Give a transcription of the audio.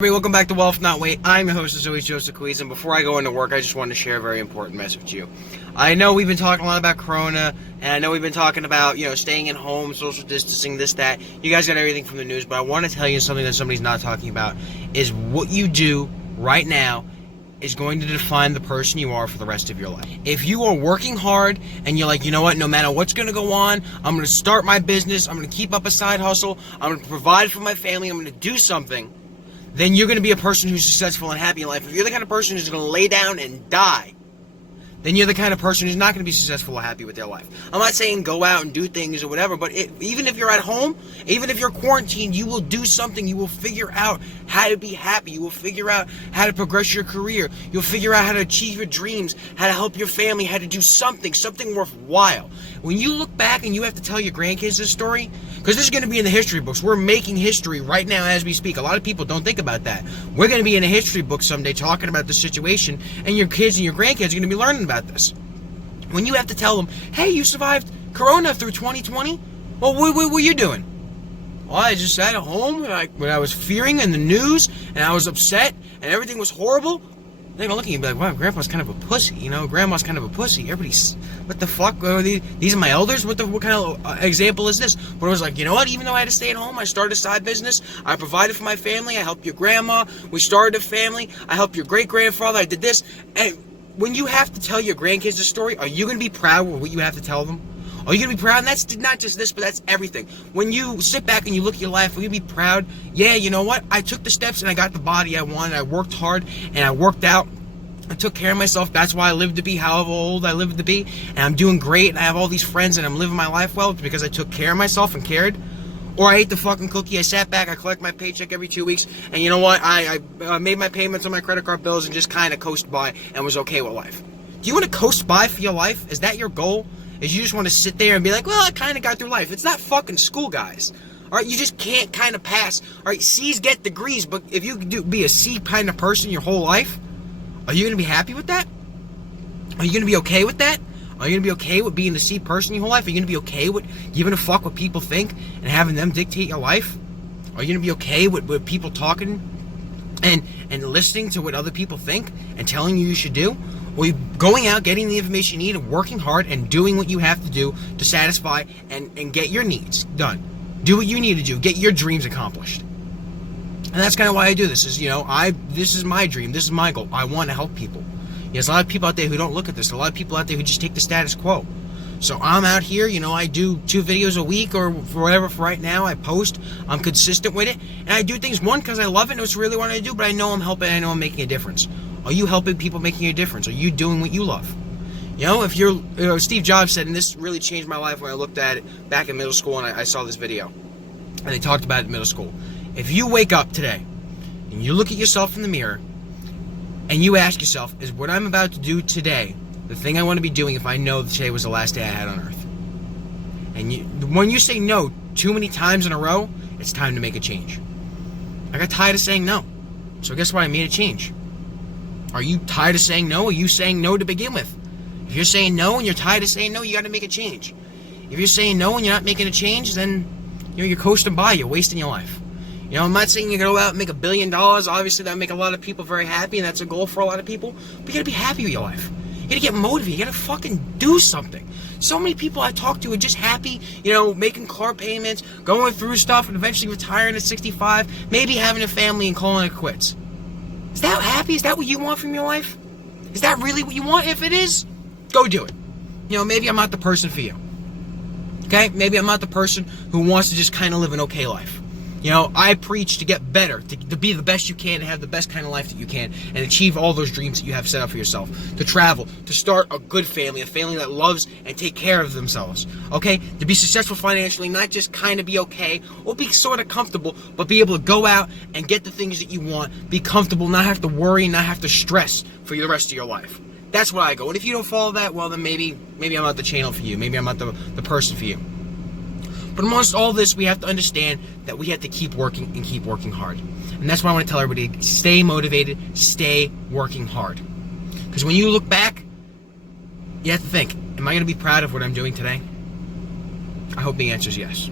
Everybody, welcome back to Wealth Not Wait. I'm your host, as always, Joseph Coizza, and before I go into work, I just wanted to share a very important message with you. I know we've been talking a lot about Corona, and I know we've been talking about, staying at home, social distancing, this, that. You guys got everything from the news, but I want to tell you something that somebody's not talking about, is what you do right now is going to define the person you are for the rest of your life. If you are working hard and you're like, you know what, no matter what's going to go on, I'm going to start my business, I'm going to keep up a side hustle, I'm going to provide for my family, I'm going to do something, then you're going to be a person who's successful and happy in life. If you're the kind of person who's going to lay down and die, then you're the kind of person who's not going to be successful or happy with their life. I'm not saying go out and do things or whatever, but even if you're at home, even if you're quarantined, you will do something. You will figure out how to be happy. You will figure out how to progress your career. You'll figure out how to achieve your dreams, how to help your family, how to do something worthwhile. When you look back and you have to tell your grandkids this story, because this is going to be in the history books. We're making history right now as we speak. A lot of people don't think about that. We're going to be in a history book someday talking about the situation, and your kids and your grandkids are going to be learning about this. When you have to tell them, hey, you survived Corona through 2020? Well, what were you doing? Well, I just sat at home when I was fearing in the news, and I was upset, and everything was horrible. They're going to look at you and be like, wow, Grandpa's kind of a pussy, Grandma's kind of a pussy. Everybody's, what the fuck? These are my elders? What kind of example is this? But it was like, you know what? Even though I had to stay at home, I started a side business. I provided for my family. I helped your grandma. We started a family. I helped your great-grandfather. I did this. And when you have to tell your grandkids the story, are you going to be proud with what you have to tell them? Are you going to be proud? And that's not just this, but that's everything. When you sit back and you look at your life, will you be proud? Yeah, you know what? I took the steps and I got the body I wanted. I worked hard and I worked out. I took care of myself. That's why I lived to be however old I lived to be. And I'm doing great and I have all these friends and I'm living my life well because I took care of myself and cared. Or I ate the fucking cookie. I sat back. I collect my paycheck every 2 weeks. And you know what? I made my payments on my credit card bills and just kind of coasted by and was okay with life. Do you want to coast by for your life? Is that your goal? Is you just want to sit there and be like, well, I kind of got through life. It's not fucking school, guys. All right, you just can't kind of pass. All right, C's get degrees, but if you be a C kind of person your whole life, are you going to be happy with that? Are you going to be okay with that? Are you going to be okay with being the C person your whole life? Are you going to be okay with giving a fuck what people think and having them dictate your life? Are you going to be okay with people talking and listening to what other people think and telling you should do? Or you going out, getting the information you need, and working hard and doing what you have to do to satisfy and get your needs done. Do what you need to do. Get your dreams accomplished. And that's kind of why I do this. This is my dream. This is my goal. I want to help people. There's a lot of people out there who don't look at this. A lot of people out there who just take the status quo. So I'm out here, I do 2 videos a week or whatever for right now. I post. I'm consistent with it. And I do things, one, because I love it and it's really what I do, but I know I'm helping. I know I'm making a difference. Are you helping people making a difference? Are you doing what you love? If you're, Steve Jobs said, and this really changed my life when I looked at it back in middle school and I saw this video. And they talked about it in middle school. If you wake up today and you look at yourself in the mirror and you ask yourself, is what I'm about to do today the thing I want to be doing if I know that today was the last day I had on earth? And when you say no too many times in a row, it's time to make a change. I got tired of saying no. So guess what? I made a change. Are you tired of saying no? Or are you saying no to begin with? If you're saying no and you're tired of saying no, you got to make a change. If you're saying no and you're not making a change, then you're coasting by. You're wasting your life. I'm not saying you're going to go out and make $1 billion. Obviously, that would make a lot of people very happy, and that's a goal for a lot of people. But you got to be happy with your life. You got to get motivated. You got to fucking do something. So many people I talk to are just happy, making car payments, going through stuff, and eventually retiring at 65, maybe having a family and calling it quits. Is that happy? Is that what you want from your life? Is that really what you want? If it is, go do it. Maybe I'm not the person for you. Okay? Maybe I'm not the person who wants to just kind of live an okay life. I preach to get better, to be the best you can, to have the best kind of life that you can, and achieve all those dreams that you have set up for yourself. To travel, to start a good family, a family that loves and take care of themselves. Okay? To be successful financially, not just kind of be okay, or be sort of comfortable, but be able to go out and get the things that you want, be comfortable, not have to worry, not have to stress for the rest of your life. That's where I go. And if you don't follow that, well, then maybe I'm not the channel for you. Maybe I'm not the person for you. But amongst all this, we have to understand that we have to keep working and keep working hard. And that's why I want to tell everybody, stay motivated, stay working hard. Because when you look back, you have to think, am I going to be proud of what I'm doing today? I hope the answer is yes.